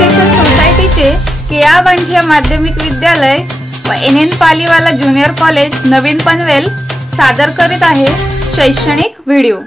Education सोसायटीचे केआ बांठिया माध्यमिक विद्यालय व NN पालीवाला ज्युनियर कॉलेज नवीन पनवेल सादर करीत आहे शैक्षणिक व्हिडिओ।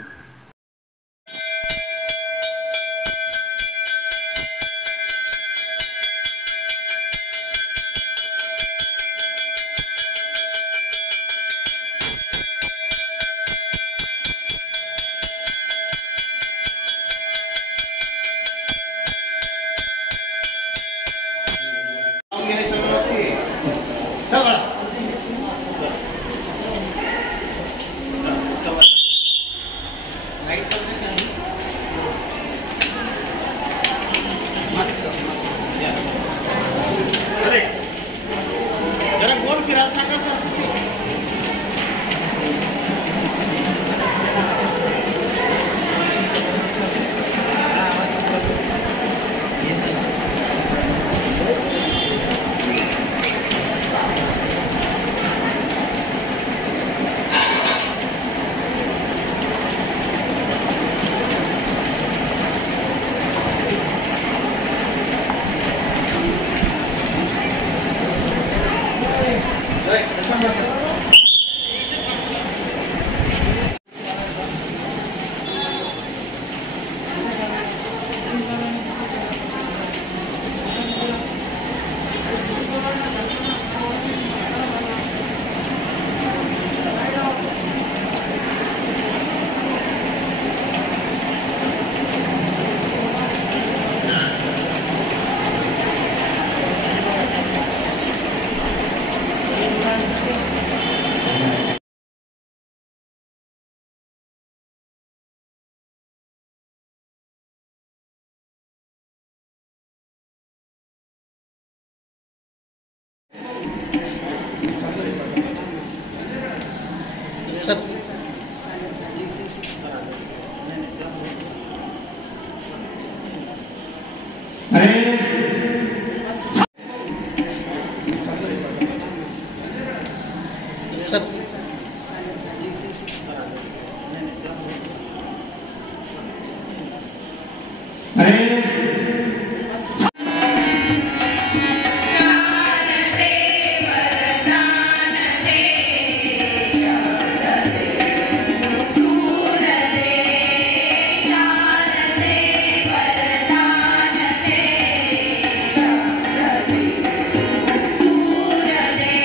सूरदे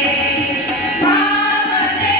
भावने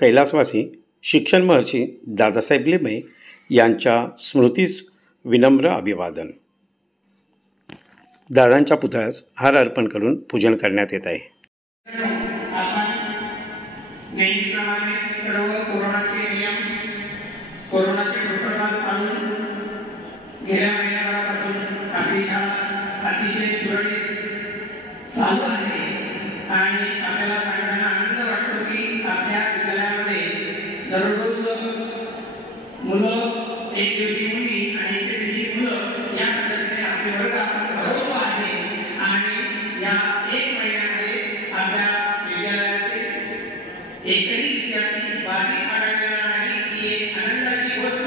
कैलासवासी शिक्षण महर्षी दादासाहेब लिमये यांच्या स्मृतीस विनम्र अभिवादन। दादांच्या पुतळ्यास हार अर्पण करून पूजन करण्यात येत आहे। नेहमीप्रमाणे सर्व कोरोनाचे नियम, कोरोनाचे प्रोटोकॉल पाळून गेल्या महिन्याभरापासून आपली शाळा अतिशय सुरळीत चालू आहे आणि आपल्याला सांगताना आनंद वाटतो की आपल्या विद्यालयामध्ये दररोज मुलं एक दिवशी मुली आणि एक दिवशी मुलं या पद्धतीने आपले वर्ग भरवतो आहे आणि या एक महिन्यामध्ये आपल्या विद्यालयातील एकही विद्यार्थी बाकी आढळलेला नाही ही एक आनंदाची गोष्ट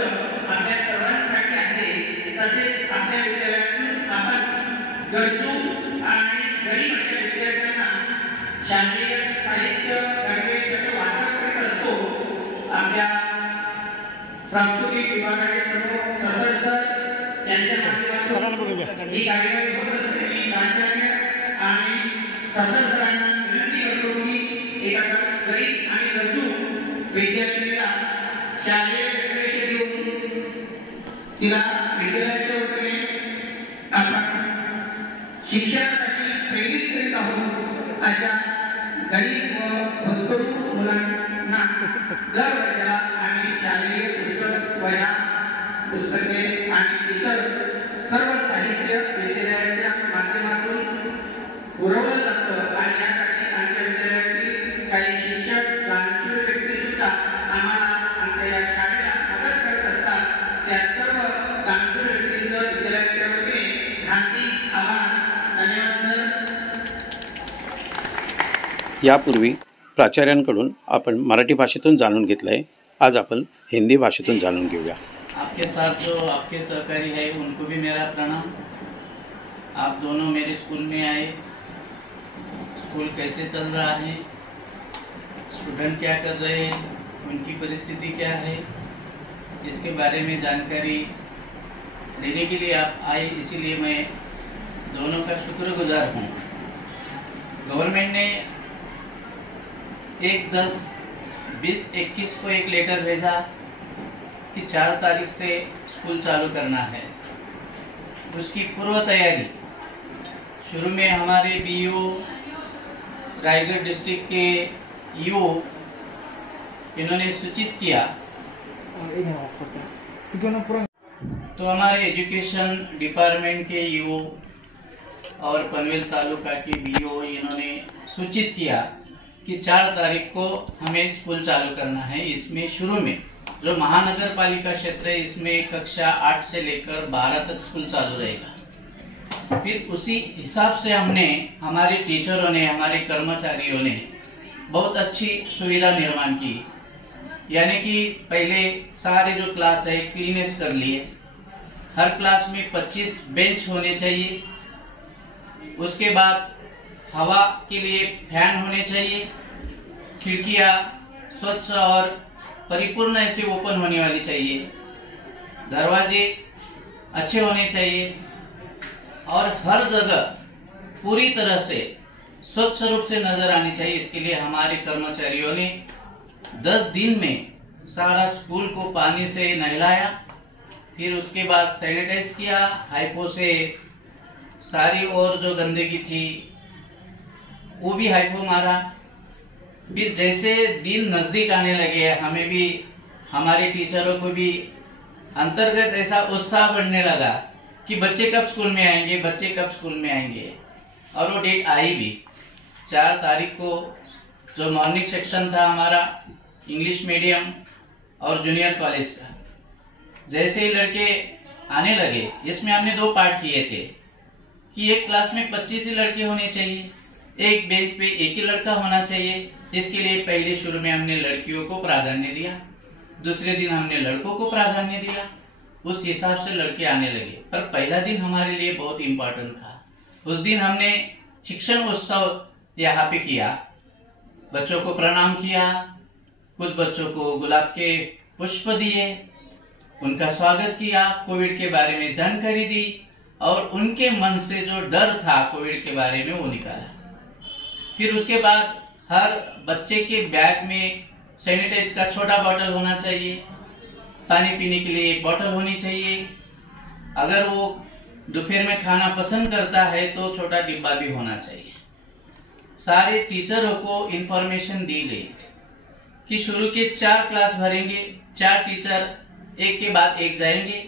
आपल्या सर्वांसाठी आहे। तसेच आपल्या विद्यालयातून आपण गरजू आणि गरीब अशा विद्यार्थ्यांना शालेय साहित्य गणवेशाचे वाटप करीत असतो। आपल्या सांस्कृतिक विभागाचे प्रमुख ससर सर यांच्या माध्यमातून ही कार्यवाही होत असते। मी प्राचार्य आणि ससर सरांना विनंती करतो की एका गरीब आणि गरजू विद्यार्थ्यांना शालेय गणवेश देऊन तिला विद्यालयाच्या वतीने आपण शिक्षणासाठी प्रेरित करीत आहोत। अशा गरीब व भरपूर मुलांना दर वर्षाला आणि शालेय पुस्तक, वह्या, पुस्तके आणि इतर सर्व साहित्य विद्यालयाच्या माध्यमातून पुरवलं जातं आणि यासाठी आमच्या विद्यालयातील काही शिक्षक, दानशूर व्यक्ती सुद्धा आम्हाला आमच्या या शाळेला मदत करत असतात। त्या सर्व दानशूर व्यक्तींचं विद्यालयाच्या वतीने हार्दिक आभार। धन्यवाद सर। यापूर्वी प्राचार्यांकडून आपण मराठी भाषेतून जाणून घेतलं आहे। आज आपण हिंदी भाषेतून जाणून घेऊया। आपके साथ जो आपके सहकारी है उनको भी मेरा प्रणाम। आप दोनों मेरे स्कूल में आए, स्कूल कैसे चल रहा है, स्टूडेंट क्या कर रहे हैं, उनकी परिस्थिति क्या है, इसके बारे में जानकारी देने के लिए आप आए, इसीलिए मैं दोनों का शुक्रगुजार हूँ। गवर्नमेंट ने 1/10/2021 को एक लेटर भेजा कि 4 तारीख से स्कूल चालू करना है। उसकी पूर्व तैयारी शुरू में हमारे बीओ, रायगढ़ डिस्ट्रिक्ट के ईओ इन्होंने सूचित किया, तो हमारे एजुकेशन डिपार्टमेंट के ईओ और पनवेल तालुका के बीओ इन्होंने सूचित किया कि 4 तारीख को हमें स्कूल चालू करना है। इसमें शुरू में जो महानगर पालिका क्षेत्र है इसमें कक्षा 8 से लेकर 12 तक स्कूल चालू रहेगा। फिर उसी हिसाब से हमने, हमारे टीचरों ने, हमारे कर्मचारियों ने बहुत अच्छी सुविधा निर्माण की। यानी कि पहले सारे जो क्लास है क्लीनेस कर लिए, हर क्लास में 25 बेंच होने चाहिए। उसके बाद हवा के लिए फैन होने चाहिए, खिड़कियां स्वच्छ और परिपूर्ण ऐसे ओपन होने वाली चाहिए, दरवाजे अच्छे होने चाहिए और हर जगह पूरी तरह से स्वच्छ रूप से नजर आनी चाहिए। इसके लिए हमारे कर्मचारियों ने 10 दिन में सारा स्कूल को पानी से नहलाया, फिर उसके बाद सैनिटाइज किया, हाइपो से सारी और जो गंदगी थी वो भी हाइपो मारा। फिर जैसे दिन नजदीक आने लगे, हमें भी, हमारे टीचरों को भी अंतर्गत ऐसा उत्साह बढ़ने लगा कि बच्चे कब स्कूल में आएंगे, बच्चे कब स्कूल में आएंगे। और वो डेट आई भी। 4 तारीख को जो मॉर्निंग सेक्शन था हमारा इंग्लिश मीडियम और जूनियर कॉलेज का, जैसे ही लड़के आने लगे, इसमें हमने 2 पार्ट किए थे कि एक क्लास में 25 ही लड़के होने चाहिए, एक बेंच पे एक ही लड़का होना चाहिए। इसके लिए पहले शुरू में हमने लड़कियों को प्राधान्य दिया, दूसरे दिन हमने लड़कों को प्राधान्य दिया, उस हिसाब से लड़के आने लगे। पर पहला दिन हमारे लिए बहुत इम्पोर्टेंट था। उस दिन हमने शिक्षण उत्सव यहाँ पे किया, बच्चों को प्रणाम किया, कुछ बच्चों को गुलाब के पुष्प दिए, उनका स्वागत किया, कोविड के बारे में जानकारी दी और उनके मन से जो डर था कोविड के बारे में वो निकाला। फिर उसके बाद हर बच्चे के बैग में सैनिटाइज का छोटा बॉटल होना चाहिए, पानी पीने के लिए एक बॉटल होनी चाहिए। अगर वो दोपहर में खाना पसंद करता है तो छोटा डिब्बा भी होना चाहिए। सारे टीचरों को इंफॉर्मेशन दी गई कि शुरू के 4 क्लास भरेंगे, 4 टीचर एक के बाद एक जाएंगे,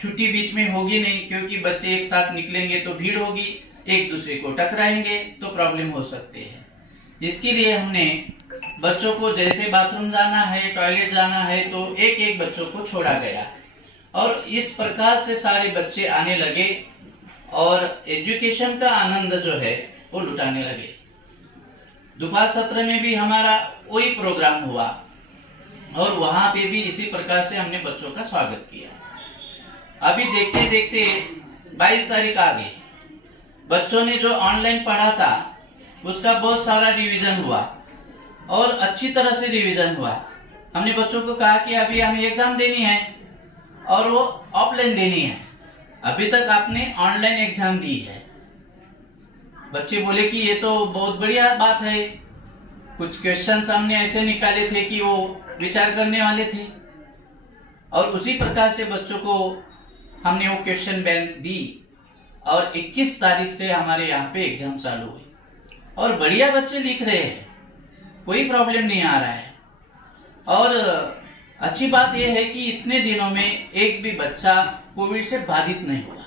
छुट्टी बीच में होगी नहीं, क्योंकि बच्चे एक साथ निकलेंगे तो भीड़ होगी, एक दूसरे को टकराएंगे तो प्रॉब्लम हो सकते हैं। इसके लिए हमने बच्चों को जैसे बाथरूम जाना है, टॉयलेट जाना है तो एक एक बच्चों को छोड़ा गया और इस प्रकार से सारे बच्चे आने लगे और एजुकेशन का आनंद जो है वो लुटाने लगे। दोपहर सत्र में भी हमारा वही प्रोग्राम हुआ और वहां पे भी इसी प्रकार से हमने बच्चों का स्वागत किया। अभी देखते देखते 22 तारीख आ गई। बच्चों ने जो ऑनलाइन पढ़ा था उसका बहुत सारा रिवीजन हुआ और अच्छी तरह से रिवीजन हुआ। हमने बच्चों को कहा कि अभी हमें एग्जाम देनी है और वो ऑफलाइन देनी है। अभी तक आपने ऑनलाइन एग्जाम दी है। बच्चे बोले कि ये तो बहुत बढ़िया बात है। कुछ क्वेश्चंस हमने ऐसे निकाले थे कि वो विचार करने वाले थे और उसी प्रकार से बच्चों को हमने वो क्वेश्चन बैंक दी और 21 तारीख से हमारे यहाँ पे एग्जाम चालू हुई और बढ़िया बच्चे लिख रहे हैं, कोई प्रॉब्लम नहीं आ रहा है। और अच्छी बात यह है कि इतने दिनों में एक भी बच्चा कोविड से बाधित नहीं हुआ,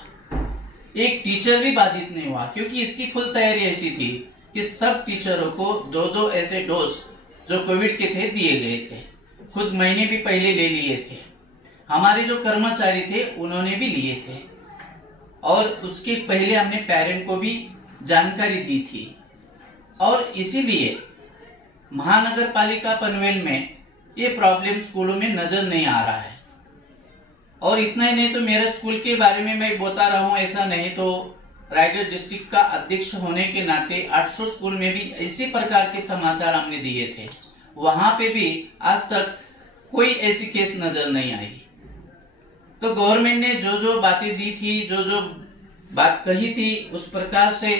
एक टीचर भी बाधित नहीं हुआ, क्योंकि इसकी फुल तैयारी ऐसी थी कि सब टीचरों को 2-2 ऐसे डोज जो कोविड के थे दिए गए थे। खुद महीने भी पहले ले लिए थे। हमारे जो कर्मचारी थे उन्होंने भी लिए थे और उसके पहले हमने पेरेंट को भी जानकारी दी थी और इसीलिए महानगर पालिका पनवेल में ये प्रॉब्लम स्कूलों में नजर नहीं आ रहा है। और इतना ही नहीं तो मेरे स्कूल के बारे में मैं बता रहा हूँ, ऐसा नहीं तो रायगढ़ डिस्ट्रिक्ट का अध्यक्ष होने के नाते 800 स्कूल में भी इसी प्रकार के समाचार हमने दिए थे। वहां पे भी आज तक कोई ऐसी केस नजर नहीं आई। तो गवर्नमेंट ने जो जो बातें दी थी, जो जो बात कही थी, उस प्रकार से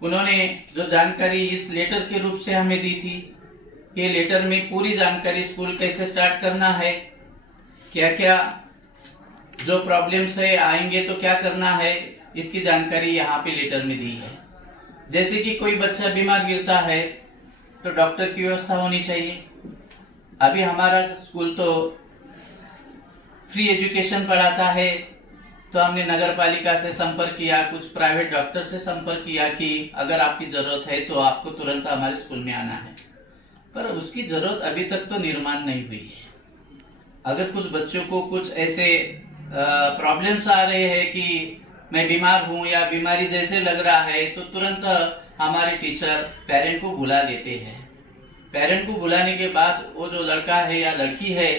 उन्होंने जो जानकारी इस लेटर के रूप से हमें दी थी। ये लेटर में पूरी जानकारी स्कूल कैसे स्टार्ट करना है, क्या क्या जो प्रॉब्लम्स है आएंगे तो क्या करना है, इसकी जानकारी यहाँ पे लेटर में दी है। जैसे कि कोई बच्चा बीमार गिरता है तो डॉक्टर की व्यवस्था होनी चाहिए। अभी हमारा स्कूल तो फ्री एजुकेशन पढ़ाता है, तो हमने नगर पालिका से संपर्क किया, कुछ प्राइवेट डॉक्टर से संपर्क किया कि अगर आपकी जरूरत है तो आपको तुरंत हमारे स्कूल में आना है, पर उसकी जरूरत अभी तक तो निर्माण नहीं हुई है। अगर कुछ बच्चों को कुछ ऐसे प्रॉब्लम्स आ रहे हैं कि मैं बीमार हूँ या बीमारी जैसे लग रहा है, तो तुरंत हमारे टीचर पेरेंट को बुला देते हैं। पेरेंट को बुलाने के बाद वो जो लड़का है या लड़की है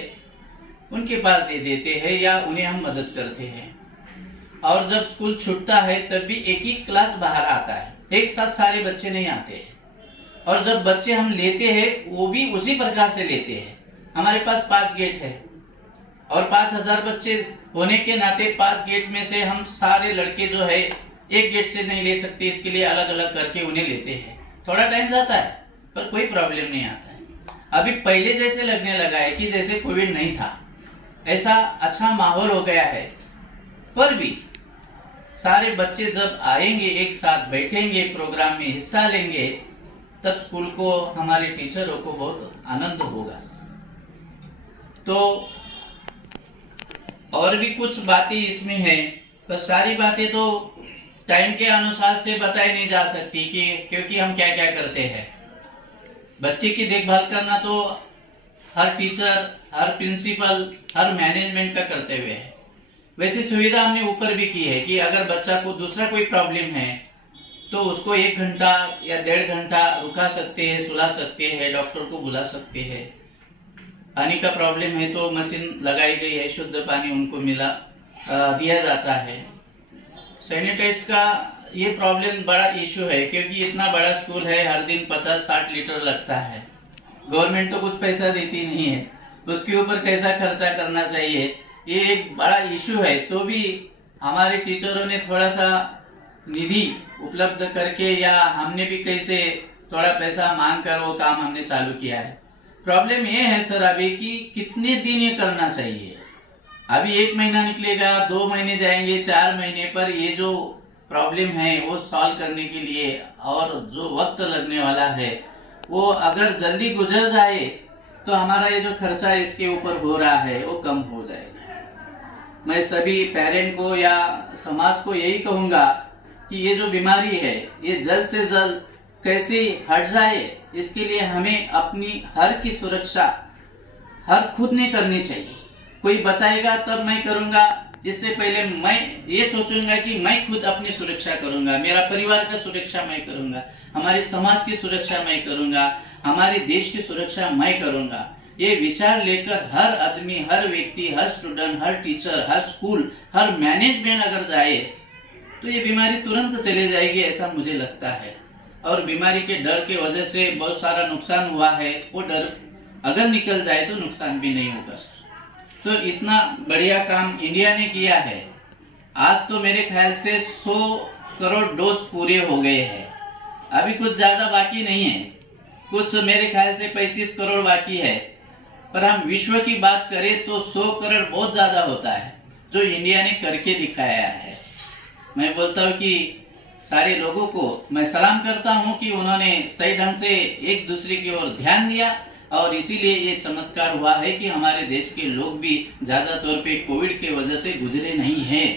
उनके पास दे देते हैं या उन्हें हम मदद करते हैं। और जब स्कूल छूटता है तब भी एक ही क्लास बाहर आता है, एक साथ सारे बच्चे नहीं आते हैं। और जब बच्चे हम लेते हैं वो भी उसी प्रकार से लेते हैं। हमारे पास 5 गेट है और 5000 बच्चे होने के नाते 5 गेट में से हम सारे लड़के जो है एक गेट से नहीं ले सकते, इसके लिए अलग अलग करके उन्हें लेते हैं। थोड़ा टाइम जाता है पर कोई प्रॉब्लम नहीं आता है। अभी पहले जैसे लगने लगा है कि जैसे कोविड नहीं था, ऐसा अच्छा माहौल हो गया है। पर भी सारे बच्चे जब आएंगे, एक साथ बैठेंगे, प्रोग्राम में हिस्सा लेंगे, तब स्कूल को, हमारे टीचरों को बहुत आनंद होगा। तो और भी कुछ बातें इसमें हैं, पर सारी बातें तो टाइम के अनुसार से बताई नहीं जा सकती कि क्योंकि हम क्या क्या करते हैं। बच्चे की देखभाल करना तो हर टीचर, हर प्रिंसिपल, हर मैनेजमेंट का कर्तव्य है। वैसी सुविधा हमने ऊपर भी की है कि अगर बच्चा को दूसरा कोई प्रॉब्लम है तो उसको 1 घंटा या 1.5 घंटा रुका सकते हैं, सुला सकते हैं, डॉक्टर को बुला सकते हैं। पानी का प्रॉब्लम है तो मशीन लगाई गई है, शुद्ध पानी उनको दिया जाता है। सैनिटाइज का ये प्रॉब्लम बड़ा इशू है क्योंकि इतना बड़ा स्कूल है, हर दिन 50-60 लीटर लगता है। गवर्नमेंट तो कुछ पैसा देती नहीं है, उसके ऊपर कैसा खर्चा करना चाहिए, ये एक बड़ा इशू है। तो भी हमारे टीचरों ने थोड़ा सा निधि उपलब्ध करके या हमने भी कैसे थोड़ा पैसा मांग कर वो काम हमने चालू किया है। प्रॉब्लम ये है सर अभी कि कितने दिन ये करना चाहिए। अभी 1 महीना निकलेगा, 2 महीने जाएंगे, 4 महीने पर ये जो प्रॉब्लम है वो सॉल्व करने के लिए और जो वक्त लगने वाला है वो अगर जल्दी गुजर जाए तो हमारा ये जो खर्चा इसके ऊपर हो रहा है वो कम हो जाएगा। मैं सभी पेरेंट को या समाज को यही कहूंगा कि ये जो बीमारी है ये जल्द से जल्द कैसे हट जाए, इसके लिए हमें अपनी हर की सुरक्षा हर खुद ने करनी चाहिए। कोई बताएगा तब मैं करूंगा, इससे पहले मैं ये सोचूंगा कि मैं खुद अपनी सुरक्षा करूंगा, मेरा परिवार का सुरक्षा मैं करूंगा, हमारे समाज की सुरक्षा मैं करूंगा, हमारे देश की सुरक्षा मैं करूंगा। ये विचार लेकर हर आदमी, हर व्यक्ति, हर स्टूडेंट, हर टीचर, हर स्कूल, हर मैनेजमेंट अगर जाए तो ये बीमारी तुरंत चले जाएगी, ऐसा मुझे लगता है। और बीमारी के डर के वजह से बहुत सारा नुकसान हुआ है, वो डर अगर निकल जाए तो नुकसान भी नहीं होगा सर। तो इतना बढ़िया काम इंडिया ने किया है। आज तो मेरे ख्याल से 100 करोड़ डोज पूरे हो गए हैं, अभी कुछ ज्यादा बाकी नहीं है, कुछ मेरे ख्याल से 35 करोड़ बाकी है। पर हम विश्व की बात करें तो 100 करोड़ बहुत ज्यादा होता है जो इंडिया ने करके दिखाया है। मैं बोलता हूँ कि सारे लोगों को मैं सलाम करता हूँ कि उन्होंने सही ढंग से एक दूसरे की ओर ध्यान दिया और इसीलिए ये चमत्कार हुआ है कि हमारे देश के लोग भी ज्यादा तौर पे कोविड के वजह से गुजरे नहीं हैं।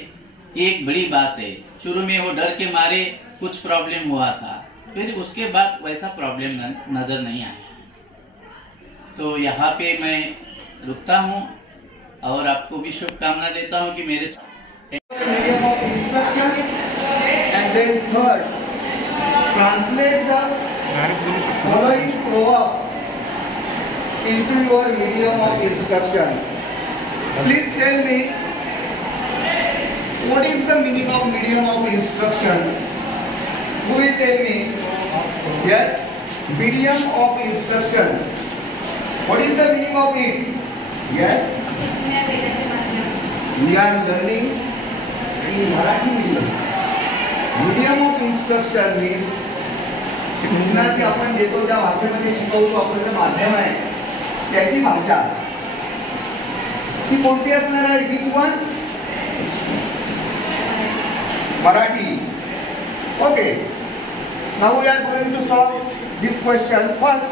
ये एक बड़ी बात है। शुरू में वो डर के मारे कुछ प्रॉब्लम हुआ था, फिर उसके बाद वैसा प्रॉब्लम नजर नहीं आया। तो यहाँ पे मैं रुकता हूँ और आपको भी शुभकामना देता हूँ कि मेरे medium of instruction, and then third, translate the following proverb into your medium of instruction. Please tell me what is the meaning of medium of instruction? Who will tell me? Yes, medium of instruction. What is the meaning of it? Yes, we are learning in Marathi medium. Medium of instruction means सूचना जी आपण देतो त्या भाषेमध्ये शिकवतो, आपलं माध्यम आहे त्याची भाषा ती कोणती असणार आहे? Which one? Marathi. Okay, now we are going to solve this question. First,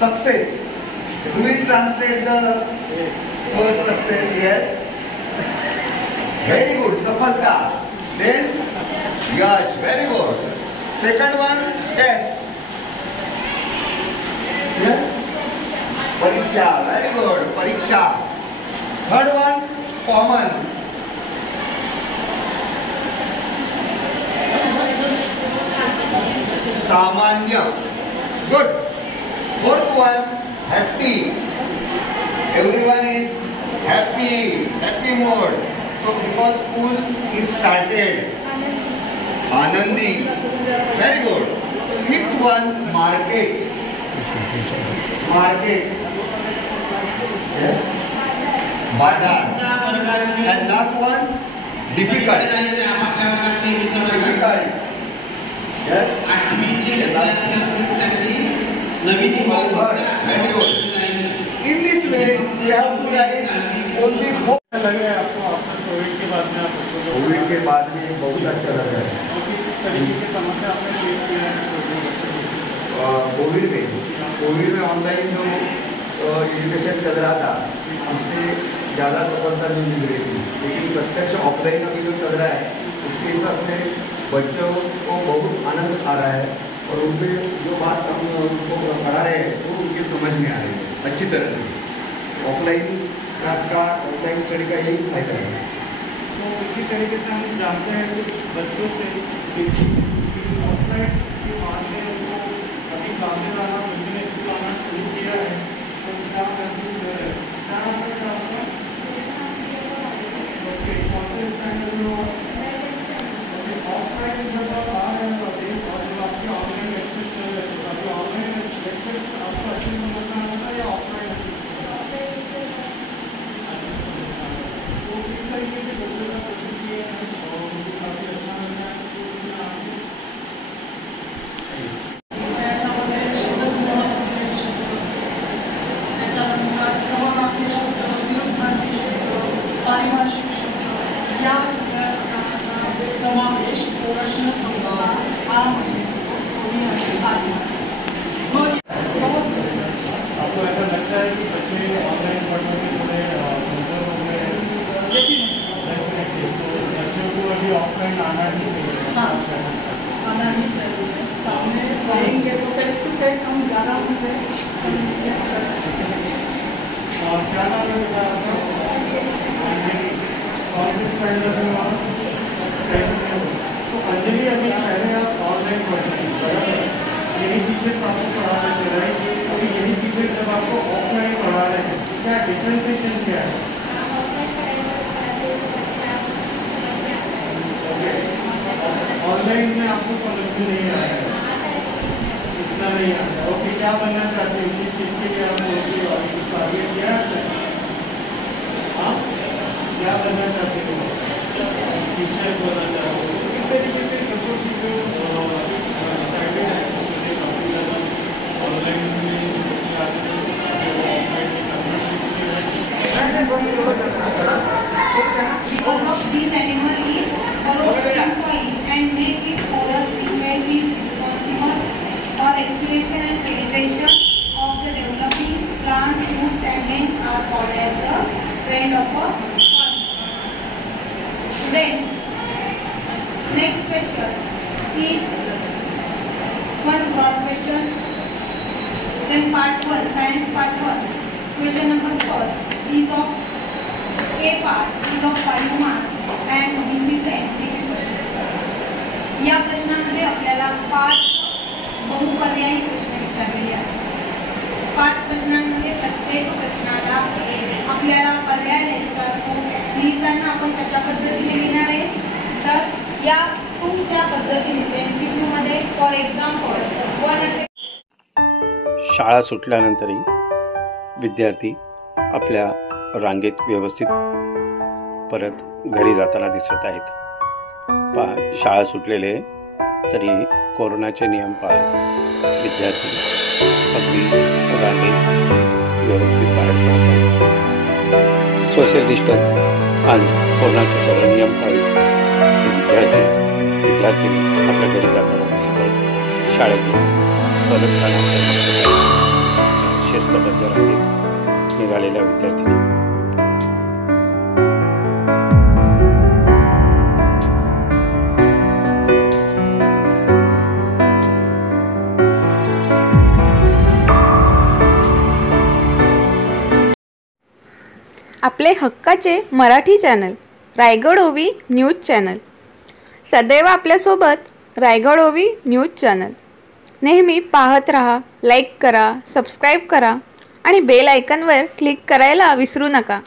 success. Do we translate the word success? Yes. Very good. सफलता. Then yash. Very good. Second one, test. Yes. परीक्षा. Very good. परीक्षा. Third one, common. सामान्य. Good. Fourth one, happy. Everyone is happy. Happy mode. So because school is started. Anandi. Very good. Fifth one, market. Market. Yes. Bazaar. And last one, difficult. Difficult. Yes. Very good. In this way, we have to write only four. Covid के बाद में Covid के बाद में बहुत अच्छा लगा है. कोविड में ऑनलाइन जो एजुकेशन चल रहा था उससे ज़्यादा सफलता नहीं मिल रही थी, लेकिन प्रत्यक्ष ऑफलाइन अभी जो चल रहा है उसके हिसाब से बच्चों को बहुत आनंद आ रहा है और उनके जो बात हम उनको पढ़ा रहे हैं वो उनके समझ में आ रही है अच्छी तरह से. ऑफलाइन क्लास का, ऑफलाइन स्टडी का यही फायदा है. तो इसी तरीके से हम जानते हैं कि बच्चों से ऑफलाइन के बाद में वो अभी क्लासेज आना, बिजनेस आना शुरू किया है, तो क्या महसूस हो रहा है? क्या आपका ओके कॉन्फ्रेंस स्टैंडर्ड में ऑफलाइन जब आप आ रहे हैं अभी और जब आपके ऑनलाइन लेक्चर चल रहे हैं, अभी ऑनलाइन लेक्चर आपको अच्छे से करना होता है या ऑफलाइन? तो इस तरीके से बच्चों का प्रतिक्रिया है और मुझे काफ़ी अच्छा लग रहा है. से और क्या नाम है बेटा आपका? कॉलेज स्टैंडर्ड में वहाँ तो अंजलि अभी पहले आप ऑनलाइन पढ़ते हैं बराबर, यही टीचर आपको पढ़ा रहे थे राइट, अभी यही टीचर जब आपको ऑफलाइन पढ़ा रहे हैं तो क्या डिफरेंशिएशन क्या है? ऑनलाइन में आपको समझ में नहीं आ रहा है, इतना नहीं आ रहा है। ओके, क्या बनना चाहते हैं, किस चीज़ के लिए आप सोचिए और कुछ आगे किया है? हाँ, क्या बनना चाहते हो? टीचर बनना चाहते हो? तो किस तरीके से बच्चों की जो ऑनलाइन में बच्चे आते हैं ऑफलाइन में because of these animal is corrode soil and make it porous, which may be responsible for excavation and penetration of the developing plants, roots and ends are called as the trend of a worm. Then next question is one broad question. Then part 1, science part 1. Question number first is of A part is of 5 marks and this is the MCQ question. या प्रश्नामध्ये आपल्याला 5 बहुपर्यायी प्रश्न विचारलेले असतात। 5 प्रश्नांमध्ये प्रत्येक प्रश्नाला आपल्याला पर्याय लिहायचा असतो। लिहिताना आपण कशा पद्धतीने लिहिणार आहे तर या तुमच्या पद्धतीने MCQ मध्ये फॉर एक्झाम्पल वन असे शाळा सुटल्यानंतरही विद्यार्थी आपल्या रांगेत व्यवस्थित परत घरी जाताना दिसत आहेत। शाळा सुटलेले तरी कोरोनाचे नियम पाळत विद्यार्थी अगदी रांगेत व्यवस्थित बाहेर पडत आहेत। सोशल डिस्टन्स आणि कोरोनाचे सर्व नियम पाळत विद्यार्थी आपल्या घरी जाताना दिसत आहेत। शाळेतून परतताना शिस्तबद्ध रांगेत निघालेल्या विद्यार्थी आपले हक्काचे मराठी चॅनल रायगड ओवी न्यूज चॅनल सदैव आपल्यासोबत रायगड ओवी न्यूज चॅनल नेहमी पाहत रहा, लाईक करा, सबस्क्राईब करा आणि बेल आयकॉनवर क्लिक करायला विसरू नका।